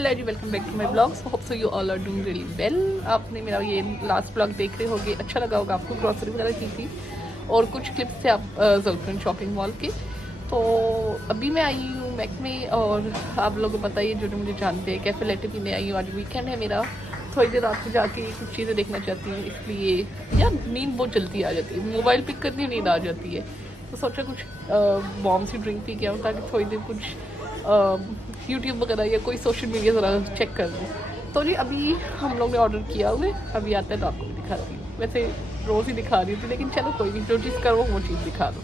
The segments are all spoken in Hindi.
Hello ji, welcome back to my blogs. Hope so you all are doing really well. आपने मेरा ये लास्ट ब्लॉग देख रहे होगे, अच्छा लगा होगा आपको। ग्रॉसरी वगैरह की थी और कुछ क्लिप्स थे आप जल्फरन शॉपिंग मॉल के। तो अभी मैं आई हूँ मैक में और आप लोगों को पता ही है जो मुझे जानते हैं, कैफे लेटे पीने आई हूँ। आज वीकेंड है मेरा, थोड़ी देर रात को जाके कुछ चीज़ें देखना चाहती हूँ, इसलिए यार नींद बहुत जल्दी आ जाती है। मोबाइल पिक करनी नींद आ जाती है, तो सोचा कुछ बॉम्ब सी ड्रिंक पी के आऊँ ताकि थोड़ी देर कुछ यूट्यूब वगैरह या कोई सोशल मीडिया ज़रा चेक कर दूँ। तो जी अभी हम लोग ने ऑर्डर किया हुआ है, अभी आता है तो आपको भी दिखाती हूँ। वैसे रोज़ ही दिखा रही थी, लेकिन चलो कोई नहीं, जो चीज़ करो वो चीज़ दिखा दो।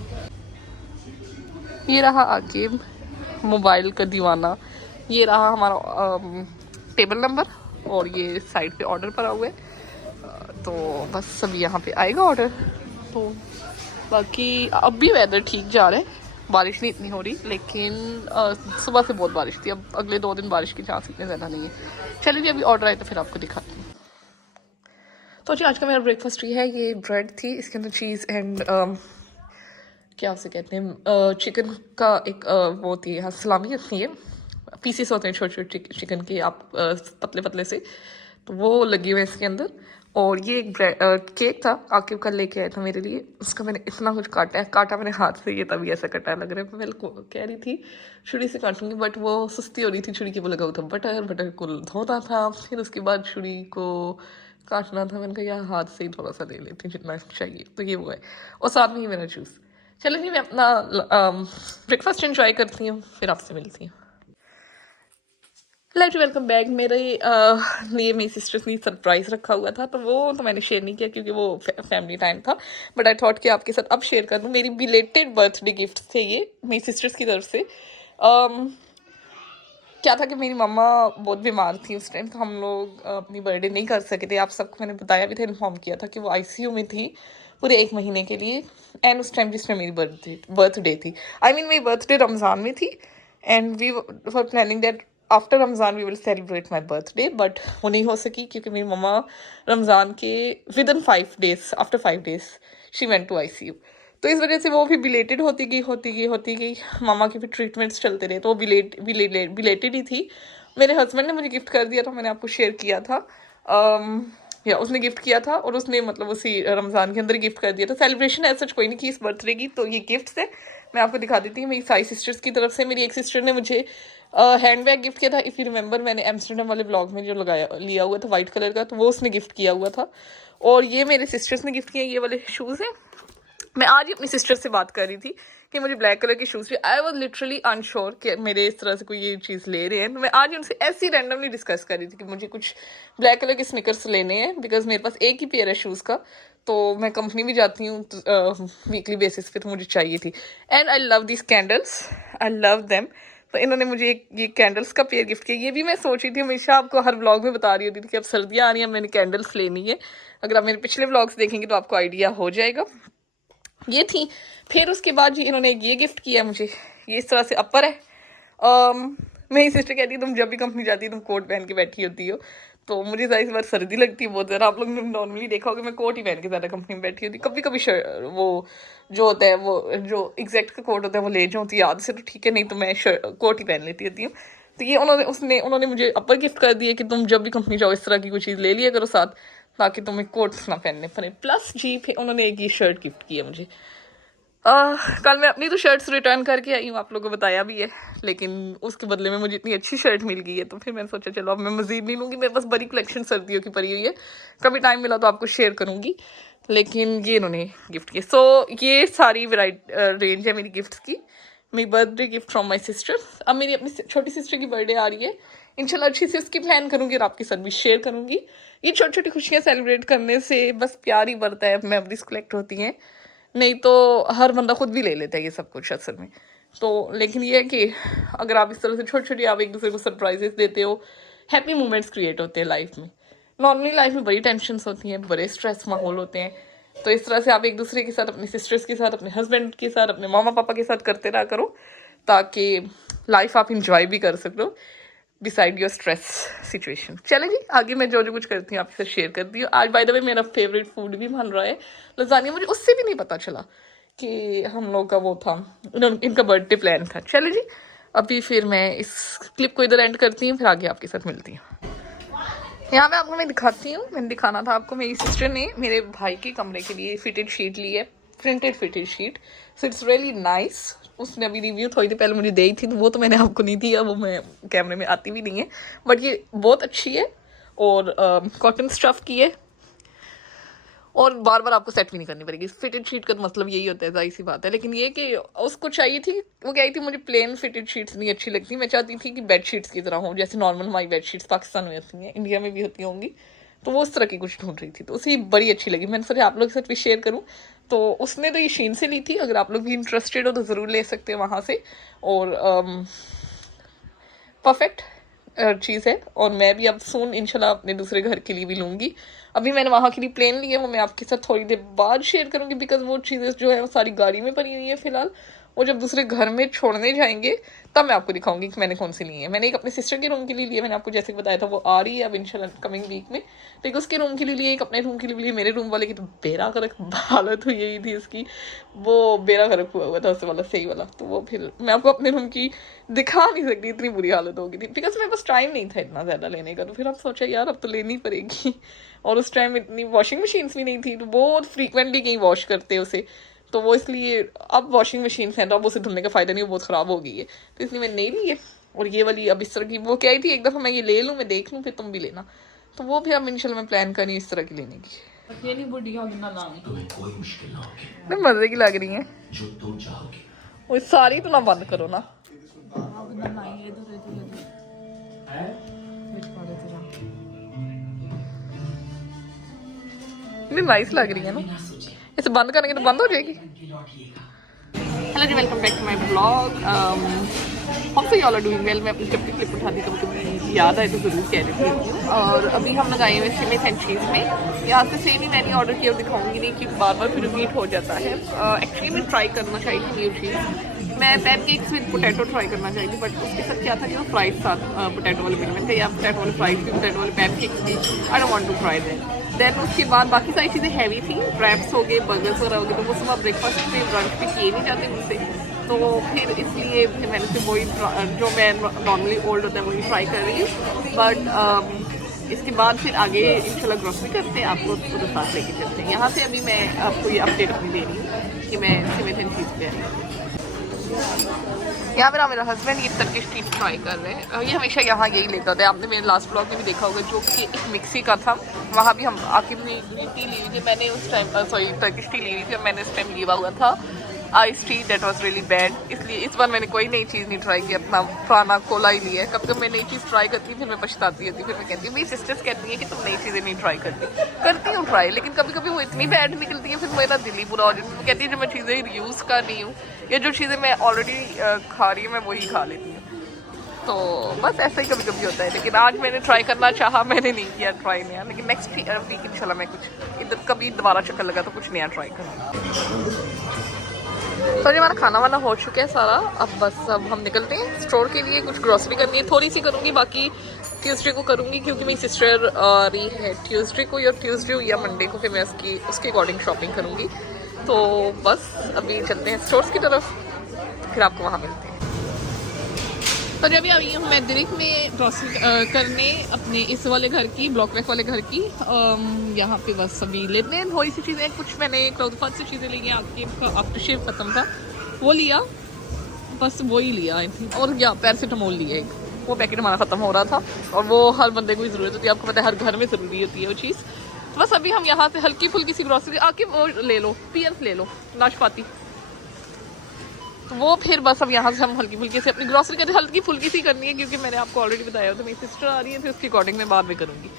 ये रहा आगे मोबाइल का दीवाना, ये रहा हमारा टेबल नंबर और ये साइड पे ऑर्डर पड़ा हुआ है। तो बस अभी यहाँ पे आएगा ऑर्डर। तो बाकी अब भी वेदर ठीक जा रहा है, बारिश नहीं इतनी हो रही, लेकिन सुबह से बहुत बारिश थी। अब अगले 2 दिन बारिश की चांस इतने ज़्यादा नहीं है। चलिए जी अभी ऑर्डर आए तो फिर आपको दिखाती हूँ। तो जी आज का मेरा ब्रेकफास्ट ये है, ये ब्रेड थी, इसके अंदर चीज़ एंड क्या उसे कहते हैं, चिकन का एक वो होती है, सलामी होती है, पीसेस होते हैं छोटे छोटे चिकन के, आप पतले पतले से, तो वो लगी हुई है इसके अंदर। और ये एक केक था, आकिब कल लेके आया था मेरे लिए, उसका मैंने इतना कुछ काटा मैंने हाथ से, ये तभी ऐसा कटा लग रहा है। मैं कह रही थी छुरी से काटूंगी, बट वो सुस्ती हो रही थी छुरी की, वो लगा हुआ था बटर को धोना था, फिर उसके बाद छुरी को काटना था। मैंने कहा यार हाथ से ही थोड़ा सा ले लेती जितना चाहिए, तो ये वो है। और साथ में ही मेरा जूस। चलो जी मैं अपना ब्रेकफास्ट एंजॉय करती हूँ, फिर आपसे मिलती हूँ। Hello ji, welcome back. मेरे लिए मेरी सिस्टर्स ने सरप्राइज़ रखा हुआ था, तो वो तो मैंने शेयर नहीं किया क्योंकि वो फैमिली टाइम था, बट आई थॉट कि आपके साथ अब शेयर कर दूँ। मेरी बिलेटेड बर्थडे गिफ्ट थे ये मेरी सिस्टर्स की तरफ से। क्या था कि मेरी मम्मा बहुत बीमार थी उस टाइम, तो हम लोग अपनी बर्थडे नहीं कर सके थे। आप सबको मैंने बताया भी था, इन्फॉर्म किया था कि वो आईसीयू में थी पूरे 1 महीने के लिए। एंड उस टाइम जिसमें मेरी बर्थडे थी, मेरी बर्थडे रमज़ान में थी, and we were planning that after Ramzan we will celebrate my birthday, but वो नहीं हो सकी क्योंकि मेरी मम्मा रमज़ान के within 5 days, after 5 days she went to ICU. तो इस वजह से वो भी बिलेटेड होती गई। मामा के भी ट्रीटमेंट्स चलते रहे, तो वो बिलेटेड ही थी। मेरे हस्बैंड ने मुझे गिफ्ट कर दिया था, मैंने आपको शेयर किया था। या उसने गिफ्ट किया था और उसने मतलब उसी रमज़ान के अंदर गिफ्ट कर दिया था। सेलिब्रेशन ऐसा कोई नहीं की इस बर्थडे की, तो ये गिफ्ट है, मैं आपको दिखा देती हूँ। मेरी 5 सिस्टर्स की तरफ से मेरी एक सिस्टर ने मुझे हैंड बैग गिफ्ट किया था। इफ़ यू रिमेंबर, मैंने एम्स्टर्डम वाले ब्लॉग में जो लिया हुआ था वाइट कलर का, तो वो उसने गिफ्ट किया हुआ था। और ये मेरे सिस्टर्स ने गिफ्ट किया, ये वाले शूज़ हैं। मैं आज ही अपनी सिस्टर से बात कर रही थी कि मुझे ब्लैक कलर के शूज़ भी, आई वॉज लिटरली अनश्योर कि मेरे इस तरह से कोई ये चीज़ ले रहे हैं। तो मैं आज उनसे ऐसी रैंडमली डिस्कस कर रही थी कि मुझे कुछ ब्लैक कलर के स्निकर्स लेने हैं, बिकॉज मेरे पास एक ही पेयर है शूज़ का, तो मैं कंपनी भी जाती हूँ वीकली बेसिस पे, तो मुझे चाहिए थी। And I love this candles, I love them. तो इन्होंने मुझे ये कैंडल्स का पेयर गिफ्ट किया। ये भी मैं सोच रही थी, हमेशा आपको हर व्लॉग में बता रही होती थी कि अब सर्दियाँ आ रही हैं, मैंने कैंडल्स लेनी है। अगर आप मेरे पिछले व्लॉग्स देखेंगे तो आपको आइडिया हो जाएगा। ये थी। फिर उसके बाद जी इन्होंने ये गिफ्ट किया मुझे, ये इस तरह से अपर है। मेरी सिस्टर कहती है तुम जब भी कंपनी जाती है तुम कोट पहन के बैठी होती हो, तो मुझे इस बार सर्दी लगती है बहुत ज़्यादा। आप लोग ने नॉर्मली देखा होगा मैं कोट ही पहन के ज़्यादा कंपनी में बैठी होती, कभी कभी वो जो होता है, वो जो एग्जैक्ट का कोट होता है वो ले जाऊँ तो याद से, तो ठीक है, नहीं तो मैं कोट ही पहन लेती होती हूँ। तो ये उन्होंने मुझे अपर गिफ्ट कर दिया कि तुम जब भी कंपनी जाओ इस तरह की कोई चीज़ ले लिया करो साथ, ताकि तुम्हें कोट्स ना पहनने पड़े। प्लस जी फिर उन्होंने एक ये शर्ट गिफ्ट किया मुझे। कल मैं अपनी तो शर्ट्स रिटर्न करके आई हूँ, आप लोगों को बताया भी है, लेकिन उसके बदले में मुझे इतनी अच्छी शर्ट मिल गई है, तो फिर मैंने सोचा चलो अब मैं मज़ीद नहीं लूँगी। मेरे पास बड़ी कलेक्शन सर्दियों की पड़ी हुई है, कभी टाइम मिला तो आपको शेयर करूँगी। लेकिन ये इन्होंने गिफ्ट किया। सो ये सारी रेंज है मेरी गिफ्ट्स की, मेरी birthday gift from my sister. अब मेरी अपनी छोटी सिस्टर की बर्थडे आ रही है, इंशाल्लाह अच्छी से उसकी प्लान करूँगी और आपके साथ भी शेयर करूँगी। ये छोटी छोटी खुशियाँ सेलिब्रेट करने से बस प्यार ही बढ़ता है, मेमोरीज कलेक्ट होती हैं, नहीं तो हर बंदा खुद भी ले लेता है ये सब कुछ असल में। तो लेकिन ये है कि अगर आप इस तरह से छोटी छोटी आप एक दूसरे को सरप्राइजेस देते हो, हैप्पी मोमेंट्स क्रिएट होते हैं लाइफ में। नॉर्मली लाइफ में बड़ी टेंशन्स होती हैं, बड़े स्ट्रेस माहौल होते हैं, तो इस तरह से आप एक दूसरे के साथ, अपनी सिस्टर्स के साथ, अपने हस्बैंड के साथ, अपने मामा पापा के साथ करते रहा करो, ताकि लाइफ आप इंजॉय भी कर सको बिसाइड योर स्ट्रेस सिचुएशन। चले जी आगे मैं जो कुछ करती हूँ आपके साथ शेयर करती हूँ। आज बाय द वे मेरा फेवरेट फूड भी बन रहा है लजानिया, मुझे उससे भी नहीं पता चला कि हम लोग का वो था, इनका बर्थडे प्लान था। चले जी अभी फिर मैं इस क्लिप को इधर एंड करती हूँ, फिर आगे आपके साथ मिलती हूँ। यहाँ पे आपको मैं दिखाती हूँ, मैंने दिखाना था आपको, मेरी सिस्टर ने मेरे भाई के कमरे के लिए फिटेड शीट ली है, printed fitted sheet, so it's really nice. उसने अभी रिव्यू थोड़ी देर पहले मुझे दी थी, तो वो तो मैंने आपको नहीं दिया, वो मैं कैमरे में आती भी नहीं है, बट ये बहुत अच्छी है और कॉटन स्टफ की है और बार बार आपको सेट भी नहीं करनी पड़ेगी। फिटेड शीट का तो मतलब यही होता है, जाहिर सी बात है। लेकिन ये कि उसको चाहिए थी, वो कह रही थी मुझे प्लेन फिटेड शीट्स नहीं अच्छी लगती, मैं चाहती थी कि बेड शीट्स की तरह हो, जैसे नॉर्मल हमारी बेड शीट्स पाकिस्तान में होती हैं, इंडिया में भी होती होंगी, तो वो उस तरह की कुछ ढूंढ रही थी, तो उसे बड़ी अच्छी लगी। मैंने सोचा आप लोग के साथ भी शेयर करूँ। तो उसने तो ये शीन से ली थी, अगर आप लोग भी इंटरेस्टेड हो तो ज़रूर ले सकते हो वहाँ से, और परफेक्ट चीज़ है। और मैं भी अब सून इंशाल्लाह अपने दूसरे घर के लिए भी लूँगी। अभी मैंने वहाँ के लिए प्लेन ली है, वो मैं आपके साथ थोड़ी देर बाद शेयर करूँगी, बिकॉज वो चीज़ें जो है वो सारी गाड़ी में पड़ी हुई है फ़िलहाल, वो जब दूसरे घर में छोड़ने जाएंगे तब मैं आपको दिखाऊंगी कि मैंने कौन सी ली है। मैंने एक अपने सिस्टर के रूम के लिए लिया, मैंने आपको जैसे बताया था, वो आ रही है अब इंशाल्लाह कमिंग वीक में, तो एक उसके रूम के लिए लिए, एक अपने रूम के लिए लिए। मेरे रूम वाले की तो बेरा करक हालत हुई यही थी उसकी, वो बेरा करक हुआ हुआ था उससे वाला, सही वाला। तो वो फिर मैं आपको अपने रूम की दिखा नहीं सकती, इतनी बुरी हालत हो गई थी, बिकॉज मेरे पास टाइम नहीं था इतना ज़्यादा लेने का। तो फिर आप सोचा यार अब तो लेनी पड़ेगी, और उस टाइम इतनी वॉशिंग मशीन्स भी नहीं थी, तो बहुत फ्रीक्वेंटली कहीं वॉश करते उसे, तो वो इसलिए अब वॉशिंग मशीन है तो अब उसे धुलने का फ़ायदा नहीं, वो बहुत ख़राब हो गई है, तो इसलिए मैंने नहीं ली है। और ये वाली अब इस तरह की, वो क्या ही थी एक दफ़ा मैं ये ले लूँ, मैं देख लूँ, फिर तुम भी लेना, तो वो भी अब इंशाल्लाह मैं प्लान करी इस तरह की लेने की। मैं मज़े की लग रही है, वो सारी तो ना बंद करो ना, नाइस लग रही है ना, इसे बंद करेंगे तो बंद हो जाएगी। Hello ji, welcome back to my blog. Hope so you all are doing well. मैं अपनी जब भी क्लिप उठाती कभी कभी याद आए तो ज़रूर कह रही थी। और अभी हम लोग आए हुए सिमित एंड चीज़ में, यहाँ से सेम ही मैंने ऑर्डर किया, दिखाऊंगी नहीं क्योंकि बार बार फिर रिपीट हो जाता है। एक्चुअली मैं ट्राई करना चाहिए न्यू चीज़, मैं पैनकेक्स विद पोटैटो ट्राई करना चाहिए थी, बट उसके साथ क्या था कि वो फ्राइज साथ पोटैटो वाले मिल में थे, या पोटैटो वाले फ्राइज भी, पोटैटो वाले पैनकेक्स भी। I don't want to try that. Then उसके बाद बाकी सारी चीज़ें हैवी थी, रैप्स हो गए, बर्गर्स वगैरह हो गए, तो वो सुबह ब्रेकफास्ट पे ब्रंच पे किए नहीं जाते मुझसे, तो फिर इसलिए मैंने फिर वही जो मैं नॉर्मली ओल्ड होता है वही ट्राई कर रही हूँ। बट इसके बाद फिर आगे इंशाल्लाह ग्रोसरी करते हैं, आपको पूरे साथ लेके चलते हैं। यहाँ से अभी मैं आपको ये अपडेट अपनी दे रही हूँ कि मैं सिमित एंड चीज़ पे आई हूँ। यहाँ मेरा हस्बैंड ये टर्किश टी ट्राई कर रहे हैं, ये हमेशा यहाँ यही लेकर होते हैं। आपने मेरे लास्ट ब्लॉग में भी देखा होगा, जो कि एक मिक्सी का था, वहाँ भी हम आकिब ने टी ली हुई थी, मैंने उस टाइम सॉरी टर्किश टी ली हुई थी, मैंने उस टाइम लिया हुआ था ice tea, that was really bad. इसलिए इस बार मैंने कोई नई चीज़ नहीं ट्राई की, अपना पुराना कोला ही लिया है। कब कब मैं नई चीज़ ट्राई करती हूँ फिर मैं पछताती होती, फिर मैं कहती हूँ, मेरी सिस्टर्स कहती है कि तुम नई चीज़ें नहीं ट्राई करती हूँ ट्राई, लेकिन कभी कभी वो इतनी बैड निकलती है, फिर मेरा दिल ही बुरा हो जाता है। कहती है जो मैं चीज़ें यूज़ कर रही हूँ या जो चीज़ें मैं ऑलरेडी खा रही हूँ मैं वही खा लेती हूँ, तो बस ऐसा ही कभी कभी होता है। लेकिन आज मैंने ट्राई करना चाहा, मैंने नहीं किया ट्राई नया, लेकिन नेक्स्ट वीक इंशाल्लाह मैं कुछ इधर कभी दोबारा चक्कर लगा तो कुछ नया ट्राई करूँगी। तो ये हमारा खाना वाना हो चुका है सारा, अब बस अब हम निकलते हैं स्टोर के लिए, कुछ ग्रोसरी करनी है, थोड़ी सी करूँगी, बाकी ट्यूसडे को करूँगी, क्योंकि मेरी सिस्टर आ रही है ट्यूसडे को, या ट्यूसडे या मंडे को, फिर मैं उसके अकॉर्डिंग शॉपिंग करूँगी। तो बस अभी चलते हैं स्टोर्स की तरफ, फिर आपको वहाँ मिलते हैं। तो जब अभी हूँ मैं दिल्ली में ग्रोसरी करने अपने इस वाले घर की, ब्लॉक वैक वाले घर की, यहाँ पे बस अभी लेते हैं थोड़ी सी चीज़ें, कुछ मैंने क्राउडफंड से चीज़ें ली हैं, आफ्टर शेव ख़त्म था वो लिया, बस वही लिया आई थिंक, और या पैरासीटामोल लिया एक, वो पैकेट हमारा ख़त्म हो रहा था, और वो हर बंदे को ही ज़रूरत होती है, आपको पता है हर घर में ज़रूरी होती है वो चीज़। तो बस अभी हम यहाँ से हल्की फुल्की सी ग्रोसरी आके वो ले लो, पियंस ले लो, नाशपाती, तो वो फिर बस अब यहाँ से हम हल्की फुल्की से अपनी ग्रोसरी करते, हल्की फुल्की सी करनी है, क्योंकि मैंने आपको ऑलरेडी बताया था मेरी सिस्टर आ रही है, फिर उसके अकॉर्डिंग मैं बाद में करूँगी।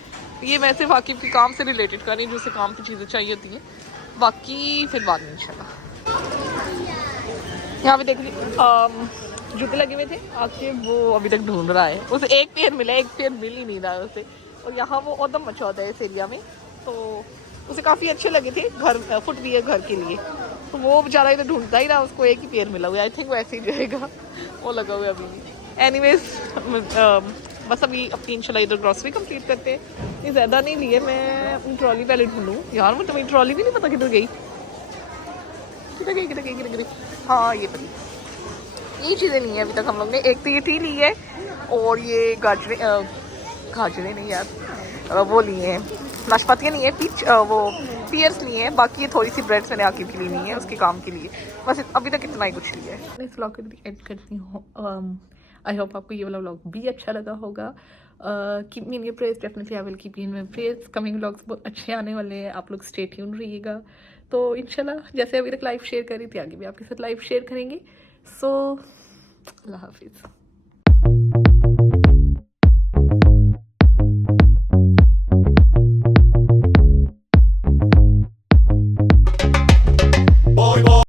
ये वैसे वाकिफ़ के काम से रिलेटेड कर रही है, जो उसे काम की चीज़ें चाहिए होती हैं, बाकी फिर बाद में इंशाल्लाह। यहाँ पे देख ली जूते लगे हुए थे, आके वो अभी तक ढूंढ रहा है, उसे एक पेयर मिला, एक पेयर मिल ही नहीं रहा है उसे, और यहाँ वो औदम मचा होता है इस एरिया में, तो उसे काफ़ी अच्छे लगे थे घर फुटवियर घर के लिए, तो वो बेचारा इधर ढूंढता ही रहा, उसको एक ही पेयर मिला हुआ है, आई थिंक वैसे ही जाएगा, वो लगा हुआ है अभी भी। एनीवेज बस अभी अपनी इंशाल्लाह इधर ग्रोसरी कंप्लीट करते हैं, ये ज़्यादा नहीं लिए, मैं अपनी ट्रॉली पहले ढूंढूँ यार, मुझे मेरी ट्रॉली भी नहीं पता किधर गई, हाँ ये पड़ी, यही चीज़ें ली हैं अभी तक हम लोग ने। एक तो ये टी ली है और ये गाजरे नहीं यार, वो लिए हैं, नाशपातियाँ नहीं है, वो पियर्स लिए हैं। बाकी ये थोड़ी सी ब्रेड्स मैंने आकिब के लिए नहीं है, उसके काम के लिए। बस अभी तक इतना ही कुछ लिया है। मैं इस व्लॉग को एड करती हूँ। आई होप आपको ये वाला व्लॉग भी अच्छा लगा होगा। Keep me in your prayers, definitely I will keep you in my prayers. Coming vlogs बहुत अच्छे आने वाले हैं, आप लोग स्टे ट्यून रहिएगा। तो इंशाल्लाह जैसे अभी तक लाइव शेयर करी थी, आगे भी आपके साथ लाइव शेयर करेंगे। सो अल्लाह हाफिज़।